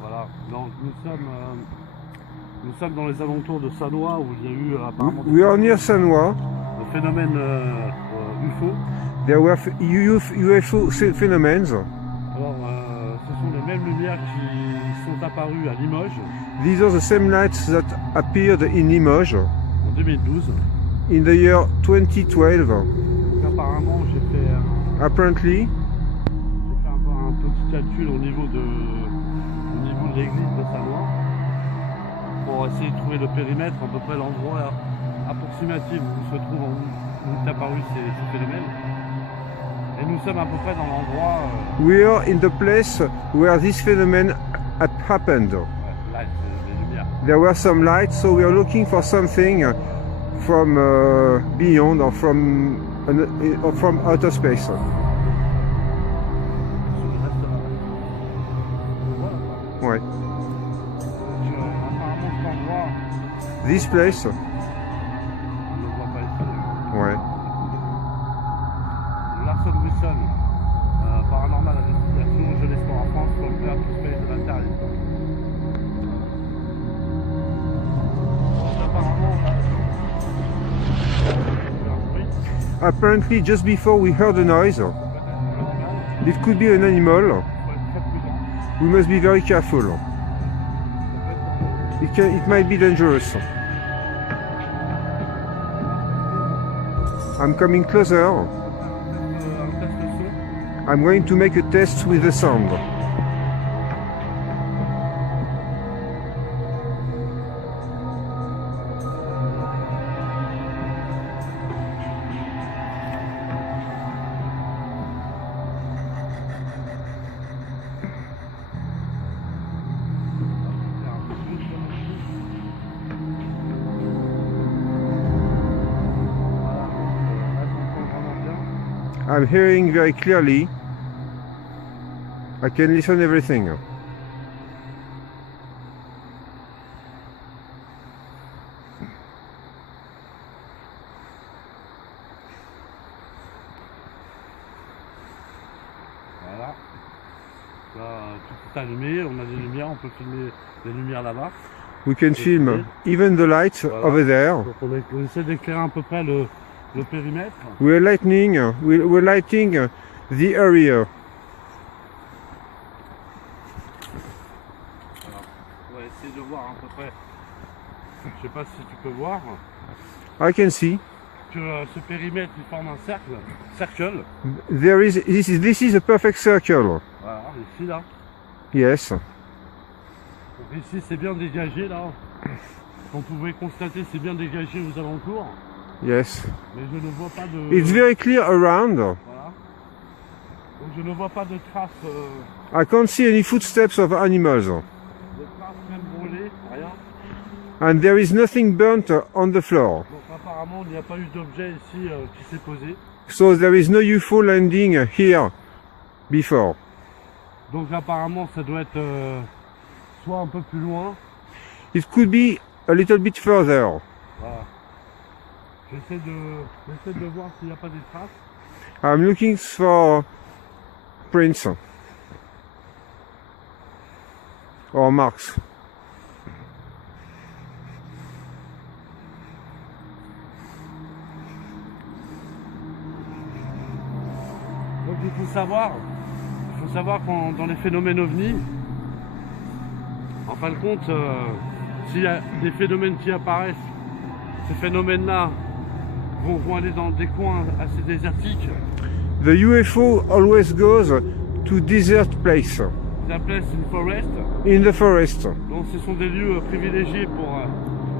Voilà, donc nous sommes dans les alentours de Sannois où il y a eu apparemment We are near Sanwa. le phénomène UFO. There were UFO phenomena. Alors, ce sont les mêmes lumières qui sont apparues à Limoges These are the same lights that appeared in Limoges en 2012. in the year 2012. Donc, apparemment, j'ai fait Apparently, un petit calcul au niveau de l'église de Sannois pour essayer de trouver le périmètre, à peu près l'endroit approximatif où se trouve où est apparu ces phénomènes. Et nous sommes à peu près dans l'endroit we are in the place where this phenomenon had happened. là, les lumières. There were some lights, so we are looking for something from beyond or from outer space. Sur le restaurant. Voilà. Ouais. Donc, apparemment, cet endroit, This place, on ne le voit pas ici. ouais. Larson Wilson, paranormal investigation, je l'espère en France, comme faire tout space de l'intérieur. Donc, apparemment, Apparently, just before we heard a noise, it could be an animal. We must be very careful. It might be dangerous. I'm coming closer. I'm going to make a test with the sound. I'm hearing very clearly. I can listen everything. Voilà. Là, tout est allumé, on a des lumières, on peut filmer des lumières là-bas. We can film even the lights Voilà. over there. Donc on essaie d'éclairer à peu près le périmètre. We're lighting the area. Voilà. On va essayer de voir à peu près. Je sais pas si tu peux voir I can see que ce périmètre il forme un cercle. there is this is a perfect circle. Voilà, ici là. Yes. Donc ici c'est bien dégagé là. Vous pouvez constater c'est bien dégagé aux alentours. Yes. Mais je ne vois pas de. It's very clear around. Voilà. Donc je ne vois pas de traces. I can't see any footsteps of animals. De traces même brûlées, rien. And there is nothing burnt on the floor. Donc apparemment il n'y a pas eu d'objet ici qui s'est posé. So there is no UFO landing here before. Donc apparemment ça doit être soit un peu plus loin. It could be a little bit further. Voilà. J'essaie de voir s'il n'y a pas des traces. I'm looking for prints or marks. Donc il faut savoir que dans les phénomènes ovnis, en fin de compte, s'il y a des phénomènes qui apparaissent, ces phénomènes-là vont aller dans des coins assez désertiques. The UFO always goes to desert place, That place in forest. in the forest. Donc ce sont des lieux privilégiés pour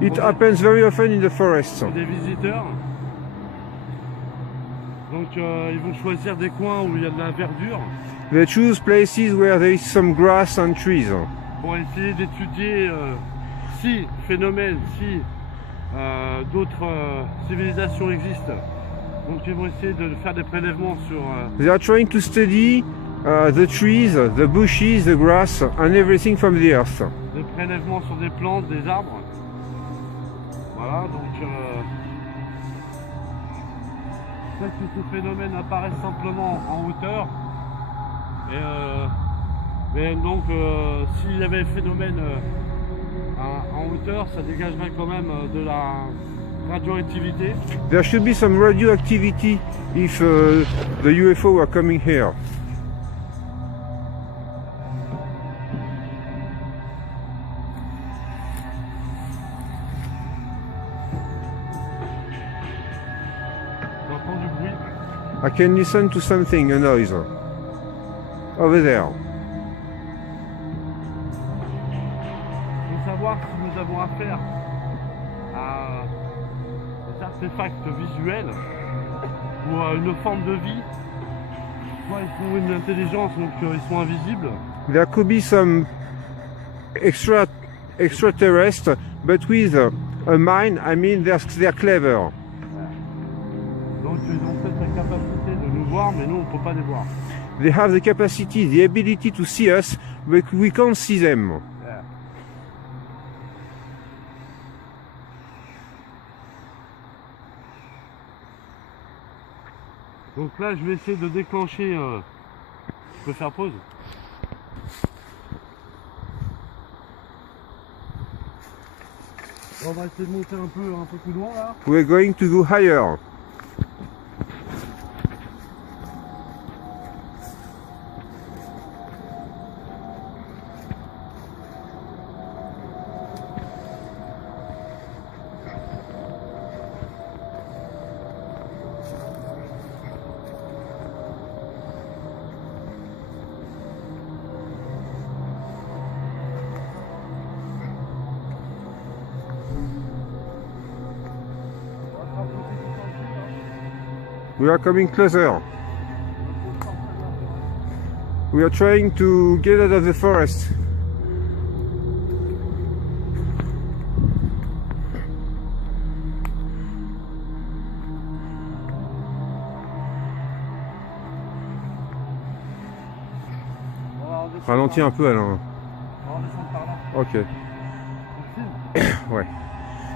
It happens very often in the forest. des visiteurs. Donc ils vont choisir des coins où il y a de la verdure They choose places where there is some grass and trees. pour essayer d'étudier si d'autres civilisations existent. Donc ils vont essayer de faire des prélèvements sur They are trying to study the trees, the bushes, the grass, and everything from the earth. des prélèvements sur des plantes, des arbres. Voilà, donc peut-être que ces phénomènes apparaissent simplement en hauteur. Et Mais donc, s'il y avait phénomène en hauteur, ça dégagerait quand même de la radioactivité. There should be some radioactivity if the UFO were coming here. J'entends du bruit. I can listen to something, a noise. Over there. Il faut savoir si nous avons affaire à des artefacts visuels ou à une forme de vie. Soit ils ont une intelligence, donc ils sont invisibles. There could be some extraterrestrial, but with a mind, I mean they're clever. Donc ils ont peut-être la capacité de nous voir, mais nous on ne peut pas les voir. They have the capacity, the ability to see us, but we can't see them. Donc là, je vais essayer de déclencher. Je peux faire pause. On va essayer de monter un peu plus loin là. We're going to go higher. We are coming closer. We are trying to get out of the forest. Ralentis un peu, Alain. On va descendre par là. Ok. Ouais.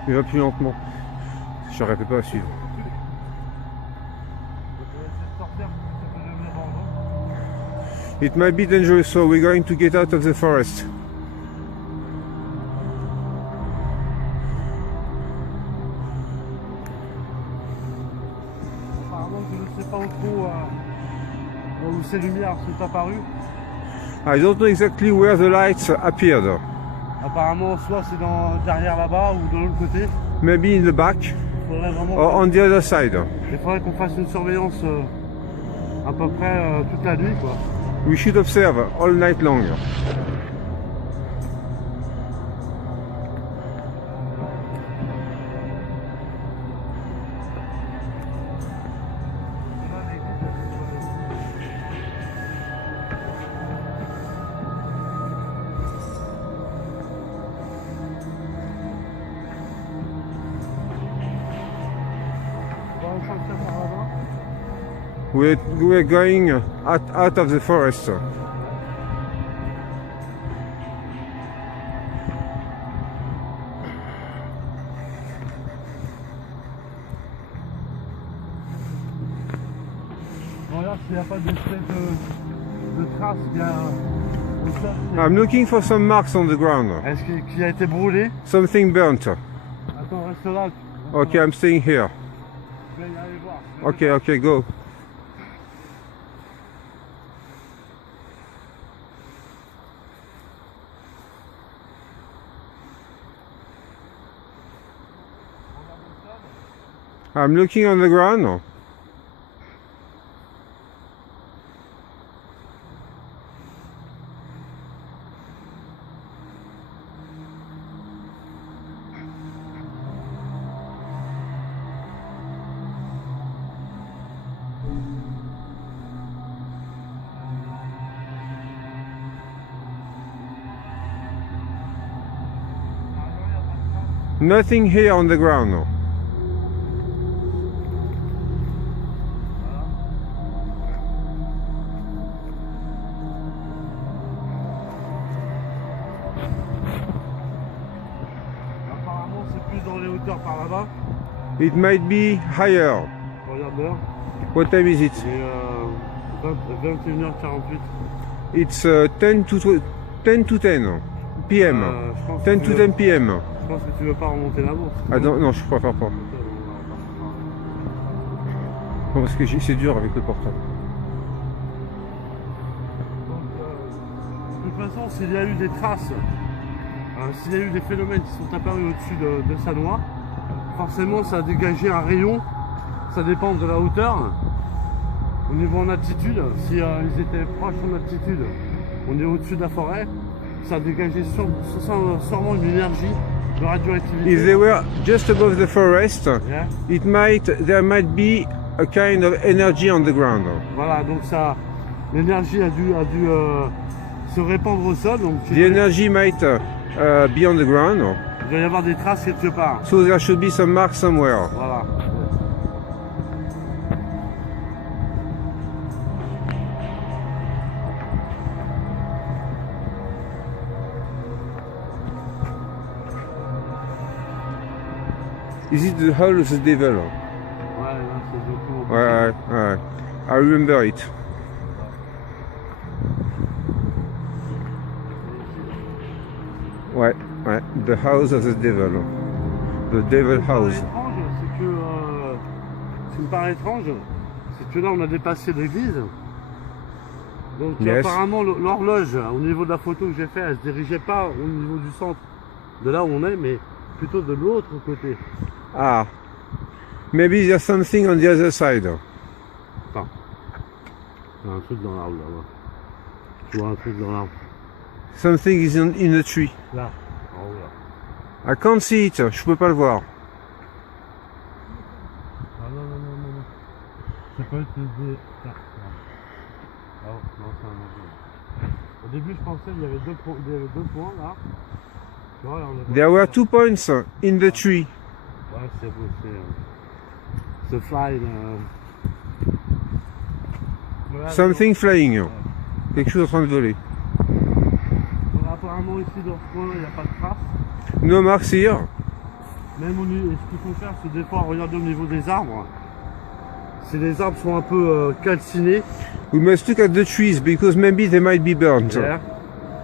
Mais va plus lentement. Je n'arrive pas à suivre. It might be dangerous, so we're going to get out of the forest. Apparemment, je ne sais pas trop où ces lumières sont apparues. I don't know exactly where the lights appeared. Apparemment, soit c'est derrière là-bas ou de l'autre côté. Maybe in the back Faudrait vraiment, or on the other side. il faudrait qu'on fasse une surveillance à peu près toute la nuit, quoi. We should observe all night long. We're going out of the forest. Regarde s'il n'y a pas d'espèce de traces qu'il y a au sol. I'm looking for some marks on the ground. Est-ce qu'il a été brûlé? Something burnt. Attends, reste là. Okay, I'm staying here. Je vais y aller voir. Okay, go. I'm looking on the ground. Nothing here on the ground. Apparemment, c'est plus dans les hauteurs par là-bas. It might be higher. Regarde l'heure. What time is it? C'est 21h48. It's 10 to 10 p.m. Je pense 10 que to tu veux- 10 p.m. Je pense que tu veux pas remonter la bourse. Ah non, je préfère pas. Non, parce que c'est dur avec le portable. De toute façon, s'il y a eu des traces, s'il y a eu des phénomènes qui sont apparus au-dessus de Sannois, forcément ça a dégagé un rayon, ça dépend de la hauteur. Au niveau en altitude, si ils étaient proches en altitude, on est au-dessus de la forêt, ça a dégagé sûrement une énergie de radioactivité. If they were just above the forest, Yeah. there might be a kind of energy on the ground. Voilà, donc ça, l'énergie a dû se répandre au sol, donc The energy might be on the ground, il doit y avoir des traces quelque part. so there should be some mark somewhere. Voilà. Is it the Hall of the Devil? Ouais, là, c'est beaucoup. Ouais. I remember it. Ouais, the House of the Devil. The Devil House. Ce qui me paraît étrange, c'est que là on a dépassé l'église. Donc Yes. apparemment l'horloge au niveau de la photo que j'ai fait, elle se dirigeait pas au niveau du centre de là où on est, mais plutôt de l'autre côté. Ah. Maybe there's something on the other side. Attends. Il y a un truc dans l'arbre là-bas. Je vois un truc dans l'arbre. Something is in the tree. Là. En haut là. I can't see it. Je peux pas le voir. Ah non. Ça peut être des. Là. Ah non, c'est un endroit. Au début je pensais qu'il y avait deux points là. Tu vois, là, on est- There were 2 points in the tree. Ouais, c'est beau, c'est ce fly là. Voilà, Something flying. Quelque chose en train de voler. donc, apparemment ici dans ce coin il n'y a pas de traces. No marks here. Même au niveau, et ce qu'il faut faire c'est des fois regarder au niveau des arbres. Si les arbres sont un peu calcinés, We must look at the trees because maybe they might be burnt. derrière.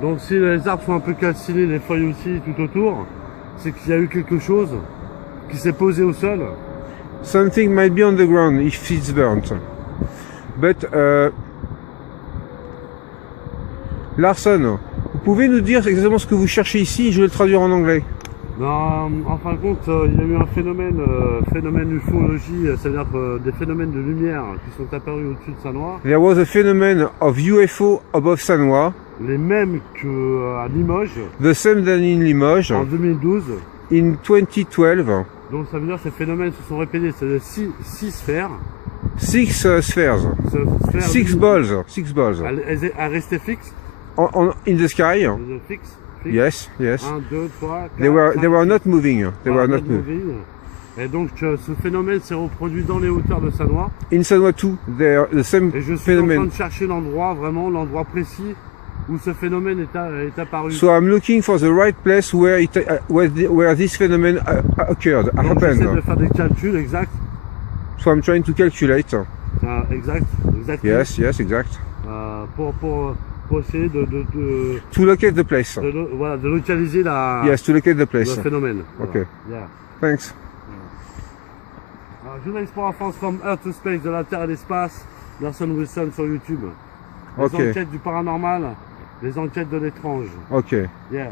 Donc si les arbres sont un peu calcinés, les feuilles aussi tout autour, c'est qu'il y a eu quelque chose qui s'est posé au sol. Something might be on the ground if it's burnt. But Larson, vous pouvez nous dire exactement ce que vous cherchez ici? Je vais le traduire en anglais. Non, en fin de compte, il y a eu un phénomène ufologie, c'est-à-dire des phénomènes de lumière qui sont apparus au-dessus de Sannois, There was a phenomenon of UFO above Sannois, les mêmes qu'à Limoges the same than in Limoges, en 2012. in 2012. Donc ça veut dire que ces phénomènes se sont répétés, c'est-à-dire six sphères. 6 spheres, Sphères 6 balls, à rester fixes, in the sky. fixes. Yes. 1, 2, 3, 4, They were not moving. They were not moving. moving. Et donc ce phénomène s'est reproduit dans les hauteurs de Sannois. In Sannois too, they are the same Et je suis en train phenomenon. de chercher l'endroit précis où ce phénomène est apparu. So I'm looking for the right place where where this phenomenon occurred, Donc j'essaie de happened. faire des calculs exacts. So I'm trying to calculate. Exact. Yes, exact. Pour essayer de To locate the place. voilà, de localiser Yes, to locate the le place. phénomène. Okay. Voilà. Yeah. Thanks. Journaliste pour la France, From Earth to Space, de la Terre à l'espace, Larson Wilson sur YouTube. Les Ok. enquêtes du paranormal, les enquêtes de l'étrange. Okay. Yeah.